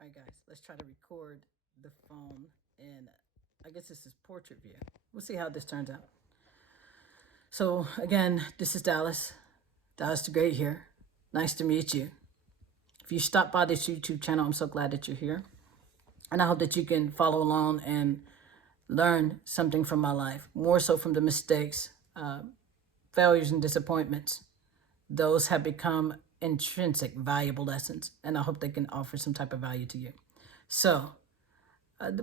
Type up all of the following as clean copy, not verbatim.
All right, guys, let's try to record the phone. And I guess this is portrait view. We'll see how this turns out. So, again, this is Dallas. Dallas the Great here. Nice to meet you. If you stop by this YouTube channel, I'm so glad that you're here. And I hope that you can follow along and learn something from my life, more so from the mistakes, failures, and disappointments. Those have become intrinsic, valuable lessons, and I hope they can offer some type of value to you. So,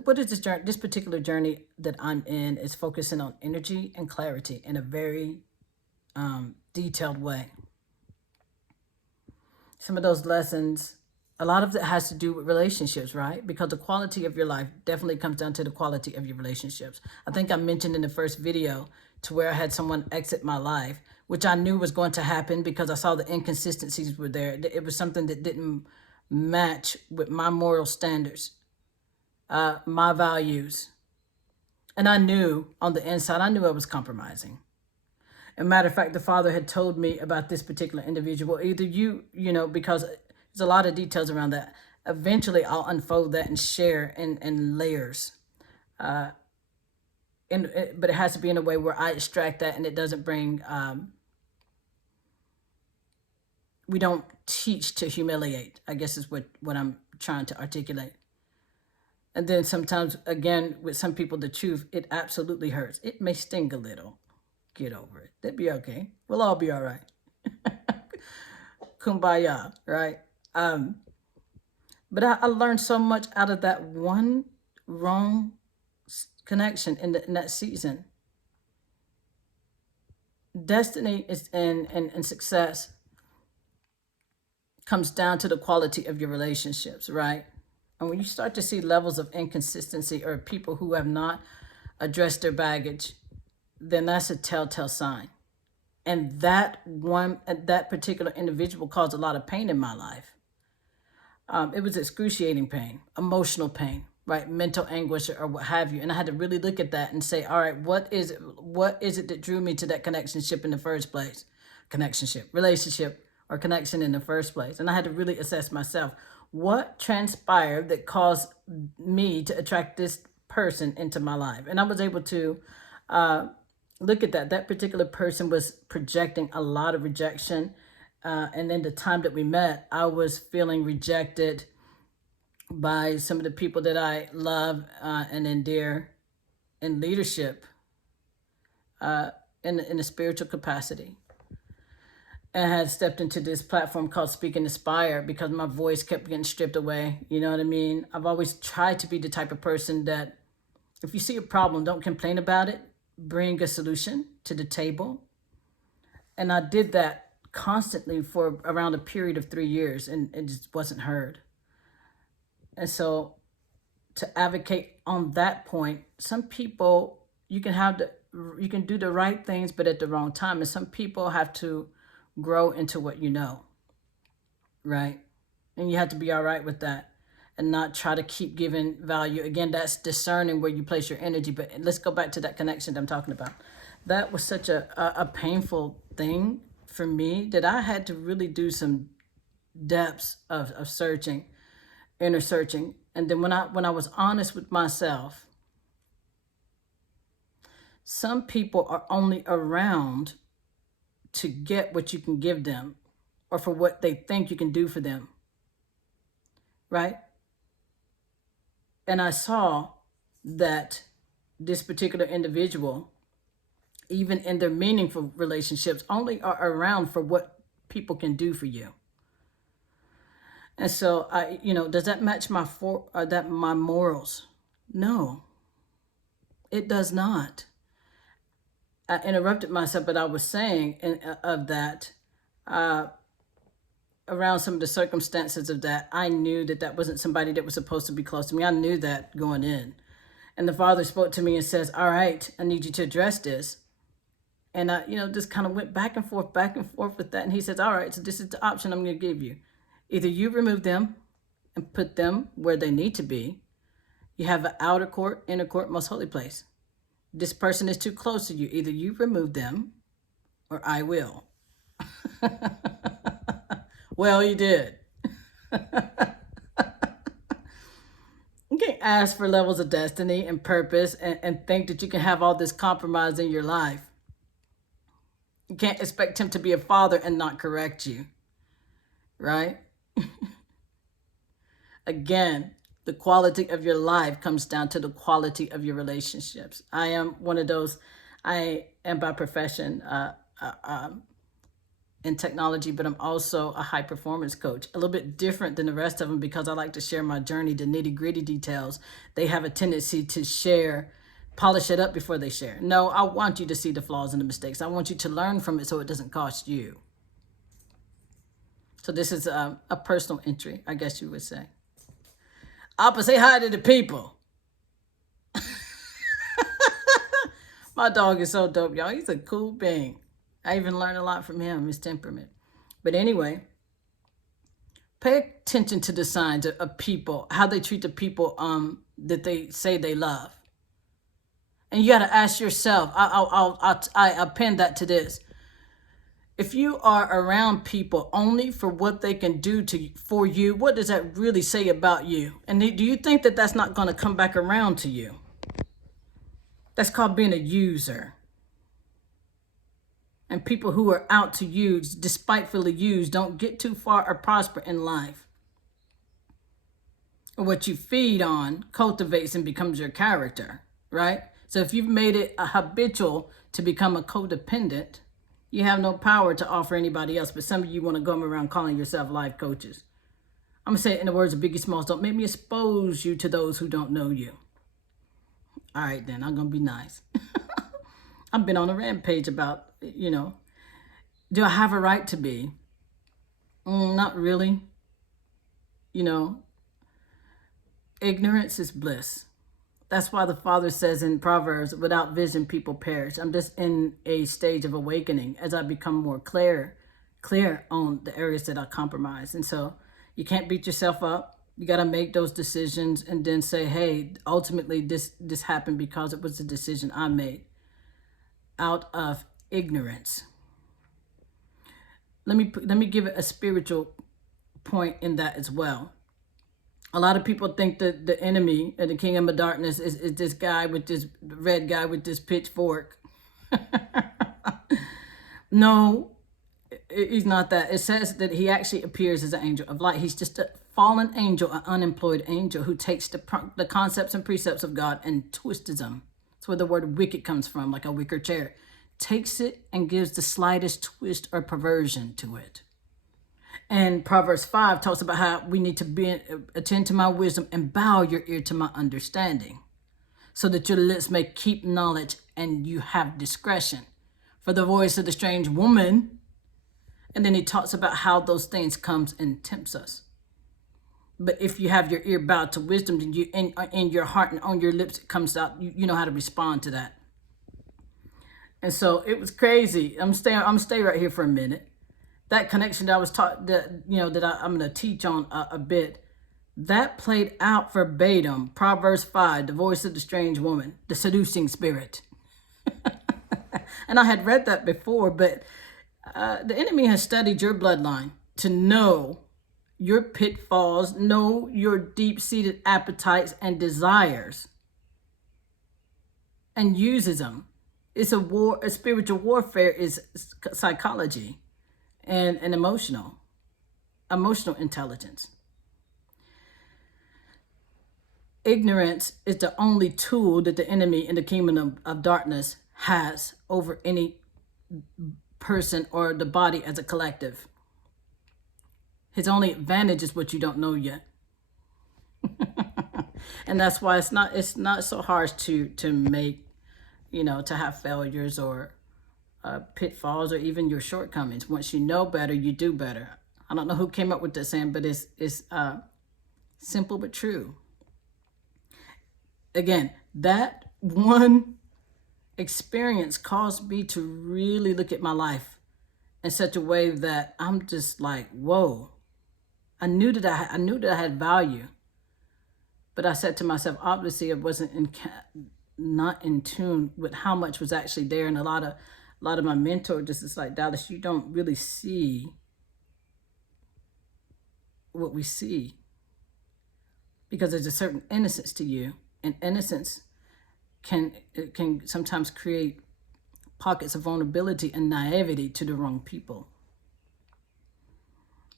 what is this journey? This particular journey that I'm in is focusing on energy and clarity in a very detailed way. Some of those lessons, a lot of it has to do with relationships, right? Because the quality of your life definitely comes down to the quality of your relationships. I think I mentioned in the first video to where I had someone exit my life, which I knew was going to happen because I saw the inconsistencies were there. It was something that didn't match with my moral standards, my values. And I knew on the inside, I knew I was compromising. As a matter of fact, the father had told me about this particular individual. Either because there's a lot of details around that. Eventually, I'll unfold that and share in layers. But it has to be in a way where I extract that and it doesn't bring, we don't teach to humiliate, I guess is what I'm trying to articulate. And then sometimes, again, with some people, the truth, it absolutely hurts. It may sting a little. Get over it. That'd be okay. We'll all be all right. Kumbaya, right? But I learned so much out of that one wrong connection in that season. Destiny is and success comes down to the quality of your relationships, right? And when you start to see levels of inconsistency or people who have not addressed their baggage, then that's a telltale sign. And that particular individual caused a lot of pain in my life. It was excruciating pain, emotional pain, right? Mental anguish or what have you. And I had to really look at that and say, all right, what is it that drew me to that connectionship in the first place? Relationship, or connection in the first place. And I had to really assess myself. What transpired that caused me to attract this person into my life? And I was able to look at that. That particular person was projecting a lot of rejection. And in the time that we met, I was feeling rejected by some of the people that I love and endear in leadership in a spiritual capacity. And I had stepped into this platform called Speak and Inspire because my voice kept getting stripped away. You know what I mean? I've always tried to be the type of person that if you see a problem, don't complain about it. Bring a solution to the table. And I did that constantly for around a period of 3 years, and it just wasn't heard. And so to advocate on that point, some people, you can do the right things, but at the wrong time. And some people have to grow into what you know, right? And you have to be all right with that and not try to keep giving value. Again, that's discerning where you place your energy. But let's go back to that connection that I'm talking about. That was such a painful thing for me that I had to really do some depths of searching, inner searching. And then when I was honest with myself, some people are only around to get what you can give them or for what they think you can do for them, right? And I saw that this particular individual, even in their meaningful relationships, only are around for what people can do for you. And so does that match my morals? No, it does not. I interrupted myself, but I was saying around some of the circumstances of that, I knew that wasn't somebody that was supposed to be close to me. I knew that going in. And the Father spoke to me and says, all right, I need you to address this. And I, just kind of went back and forth with that. And he says, all right, so this is the option I'm going to give you. Either you remove them and put them where they need to be. You have an outer court, inner court, most holy place. This person is too close to you. Either you remove them or I will. Well, you did. can't ask for levels of destiny and purpose and think that you can have all this compromise in your life. You can't expect him to be a father and not correct you, right? Again, the quality of your life comes down to the quality of your relationships. I am one of those. I am by profession in technology, but I'm also a high performance coach. A little bit different than the rest of them because I like to share my journey, the nitty gritty details. They have a tendency to share, polish it up before they share. No, I want you to see the flaws and the mistakes. I want you to learn from it so it doesn't cost you. So this is a personal entry, I guess you would say. Appa, say hi to the people. My dog is so dope, y'all. He's a cool being. I even learned a lot from him, his temperament. But anyway, pay attention to the signs of people, how they treat the people that they say they love. And you got to ask yourself, I'll pin that to this. If you are around people only for what they can do for you, what does that really say about you? And do you think that that's not going to come back around to you? That's called being a user. And people who are out to use, despitefully use, don't get too far or prosper in life. Or what you feed on cultivates and becomes your character, right? So if you've made it a habitual to become a codependent, you have no power to offer anybody else, but some of you want to go around calling yourself life coaches. I'm going to say it in the words of Biggie Smalls, don't make me expose you to those who don't know you. All right, then, I'm going to be nice. I've been on a rampage about, do I have a right to be? Not really. Ignorance is bliss. That's why the Father says in Proverbs, without vision, people perish. I'm just in a stage of awakening as I become more clear on the areas that I compromise. And so you can't beat yourself up. You got to make those decisions and then say, hey, ultimately this happened because it was a decision I made out of ignorance. Let me give it a spiritual point in that as well. A lot of people think that the enemy and the kingdom of darkness is this guy with this red guy with this pitchfork. No, he's not that. It says that he actually appears as an angel of light. He's just a fallen angel, an unemployed angel who takes the concepts and precepts of God and twists them. That's where the word wicked comes from, like a wicker chair. Takes it and gives the slightest twist or perversion to it. And Proverbs 5 talks about how we need to attend to my wisdom and bow your ear to my understanding, so that your lips may keep knowledge and you have discretion. For the voice of the strange woman. And then he talks about how those things comes and tempts us. But if you have your ear bowed to wisdom, then you in your heart and on your lips it comes out. You know how to respond to that. And so it was crazy. I'm stay right here for a minute. That connection that I was taught, that I'm going to teach on a bit, that played out verbatim. Proverbs 5, the voice of the strange woman, the seducing spirit. And I had read that before, but the enemy has studied your bloodline to know your pitfalls, know your deep-seated appetites and desires, and uses them. It's a war. A spiritual warfare is psychology. And emotional intelligence. Ignorance is the only tool that the enemy in the kingdom of darkness has over any person or the body as a collective. His only advantage is what you don't know yet. And that's why it's not so hard to make, to have failures or pitfalls or even your shortcomings. Once you know better, you do better. I don't know who came up with this saying, but it's simple but true. Again, that one experience caused me to really look at my life in such a way that I'm just like, whoa. I knew that I had value, but I said to myself, obviously, it wasn't not in tune with how much was actually there. And a lot of my mentor just is like, Dallas, you don't really see what we see. because there's a certain innocence to you, and innocence can sometimes create pockets of vulnerability and naivety to the wrong people.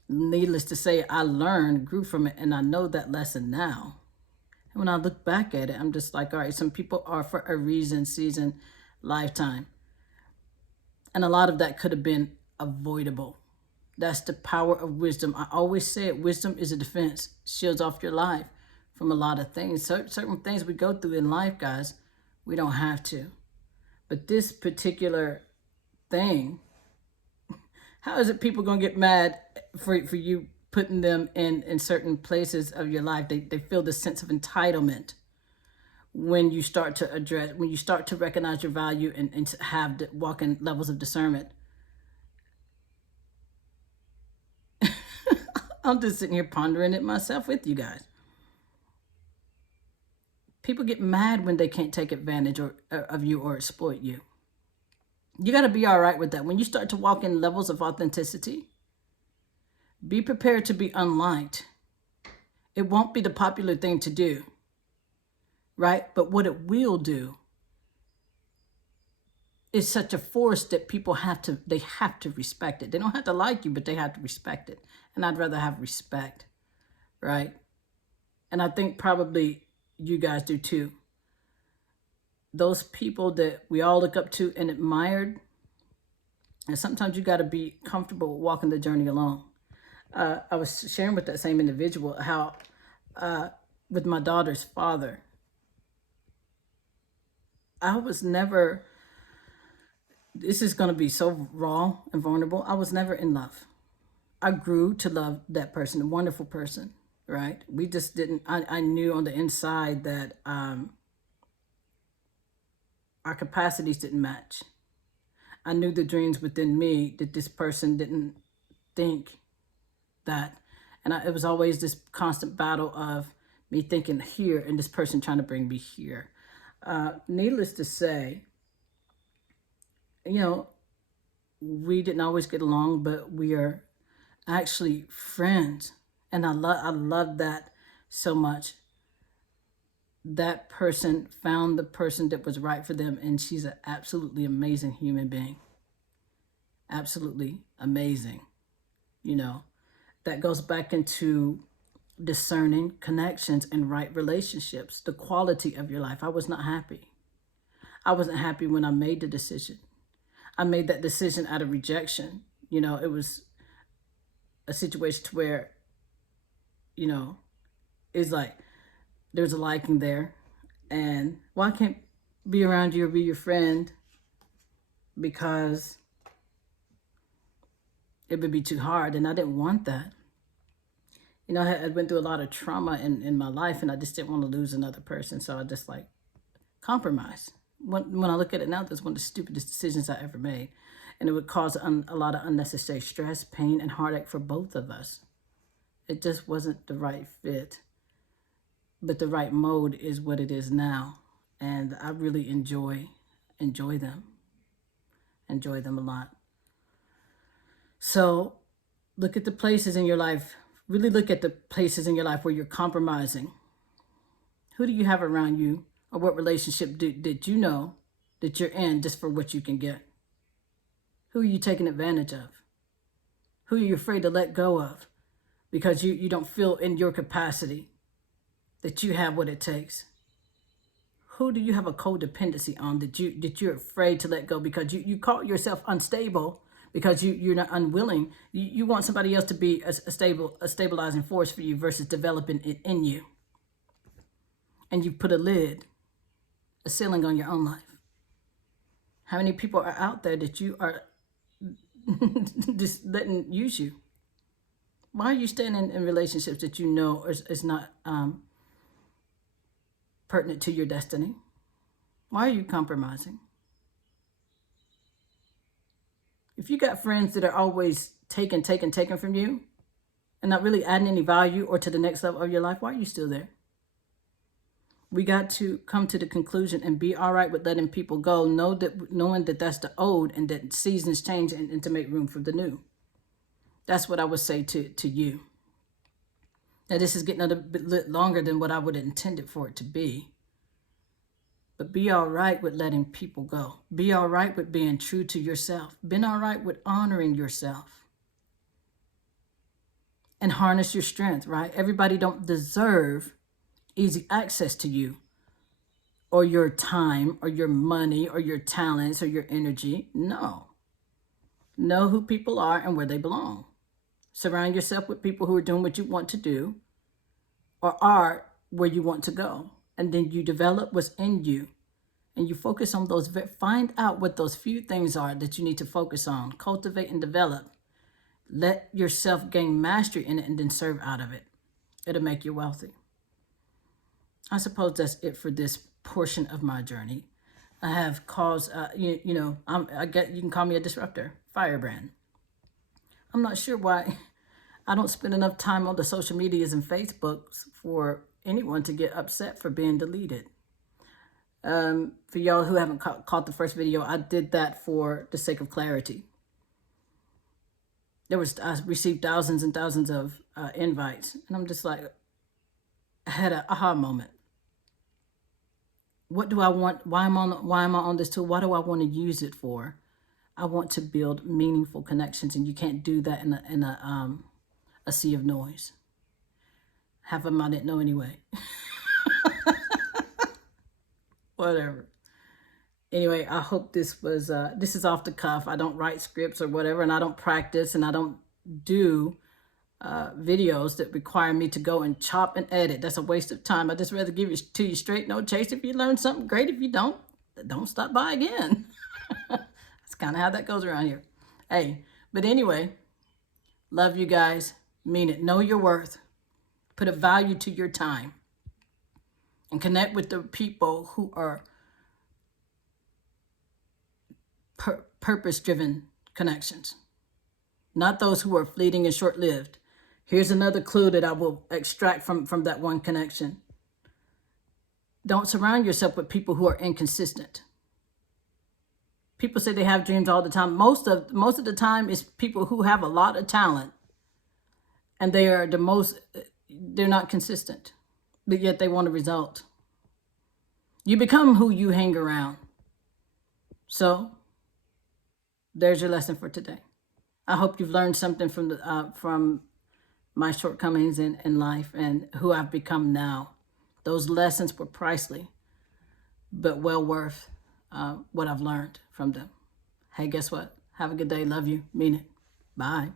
Needless to say, I learned, grew from it, and I know that lesson now. And when I look back at it, I'm just like, all right, some people are for a reason, season, lifetime. And a lot of that could have been avoidable. That's the power of wisdom. I always say it, wisdom is a defense, shields off your life from a lot of things. Certain things we go through in life, guys, we don't have to. But this particular thing, how is it people going to get mad for you putting them in certain places of your life? They feel this sense of entitlement when you start to address, when you start to recognize your value and have walk in levels of discernment. I'm just sitting here pondering it myself with you guys. People get mad when they can't take advantage of you or exploit you. You got to be all right with that. When you start to walk in levels of authenticity, be prepared to be unliked. It won't be the popular thing to do, right? But what it will do is such a force that people have to respect it. They don't have to like you, but they have to respect it. And I'd rather have respect, right? And I think probably you guys do too. Those people that we all look up to and admired, and sometimes you got to be comfortable walking the journey alone. I was sharing with that same individual how with my daughter's father, I was never, this is going to be so raw and vulnerable, I was never in love. I grew to love that person, a wonderful person, right? We just didn't, I knew on the inside that our capacities didn't match. I knew the dreams within me that this person didn't think that. And it was always this constant battle of me thinking here and this person trying to bring me here. Needless to say, you know, we didn't always get along, but we are actually friends. And I love that so much. That person found the person that was right for them, and she's an absolutely amazing human being. Absolutely amazing. You know, that goes back into discerning connections and right relationships, the quality of your life. I was not happy. I wasn't happy when I made the decision. I made that decision out of rejection. You know, it was a situation to where, you know, it's like there's a liking there, and well, I can't be around you or be your friend because it would be too hard, and I didn't want that. You know, I went through a lot of trauma in my life, and I just didn't want to lose another person, so I just like compromise. When I look at it now, that's one of the stupidest decisions I ever made, and it would cause a lot of unnecessary stress, pain, and heartache for both of us. It just wasn't the right fit, but the right mode is what it is now, and I really enjoy them a lot. So look at the places in your life. Really look at the places in your life where you're compromising. Who do you have around you, or what relationship did you know that you're in just for what you can get? Who are you taking advantage of? Who are you afraid to let go of because you don't feel in your capacity that you have what it takes? Who do you have a codependency on that you're afraid to let go because you call yourself unstable because you're not unwilling? You want somebody else to be a stabilizing force for you versus developing it in you. And you put a ceiling on your own life. How many people are out there that you are just letting use you? Why are you staying in relationships that you know is not pertinent to your destiny? Why are you compromising? If you got friends that are always taking from you and not really adding any value or to the next level of your life, why are you still there? We got to come to the conclusion and be all right with letting people go, knowing that that's the old and that seasons change and to make room for the new. That's what I would say to you. Now, this is getting a bit longer than what I would have intended for it to be. But be all right with letting people go. Be all right with being true to yourself. Be all right with honoring yourself. And harness your strength, right? Everybody don't deserve easy access to you or your time or your money or your talents or your energy. No. Know who people are and where they belong. Surround yourself with people who are doing what you want to do or are where you want to go. And then you develop what's in you. And you focus on those, find out what those few things are that you need to focus on. Cultivate and develop. Let yourself gain mastery in it and then serve out of it. It'll make you wealthy. I suppose that's it for this portion of my journey. I have caused, you can call me a disruptor, firebrand. I'm not sure why I don't spend enough time on the social medias and Facebooks for anyone to get upset for being deleted. For y'all who haven't caught the first video, I did that for the sake of clarity. I received thousands and thousands of invites, and I'm just like, I had an aha moment. What do I want? Why am I on this tool? What do I want to use it for? I want to build meaningful connections, and you can't do that in a sea of noise. Half of them I didn't know anyway. Whatever. Anyway, I hope this was, this is off the cuff. I don't write scripts or whatever, and I don't practice, and I don't do videos that require me to go and chop and edit. That's a waste of time. I just rather give it to you straight, no chase. If you learn something, great. If you don't stop by again. That's kind of how that goes around here. Hey, but anyway, love you guys. Mean it. Know your worth. Put a value to your time. And connect with the people who are purpose-driven connections. Not those who are fleeting and short-lived. Here's another clue that I will extract from that one connection. Don't surround yourself with people who are inconsistent. People say they have dreams all the time. Most of the time, it's people who have a lot of talent, and they're not consistent, but yet they want a result. You become who you hang around. So there's your lesson for today. I hope you've learned something from my shortcomings in life and who I've become now. Those lessons were priceless, but well worth what I've learned from them. Hey, guess what? Have a good day. Love you. Mean it. Bye.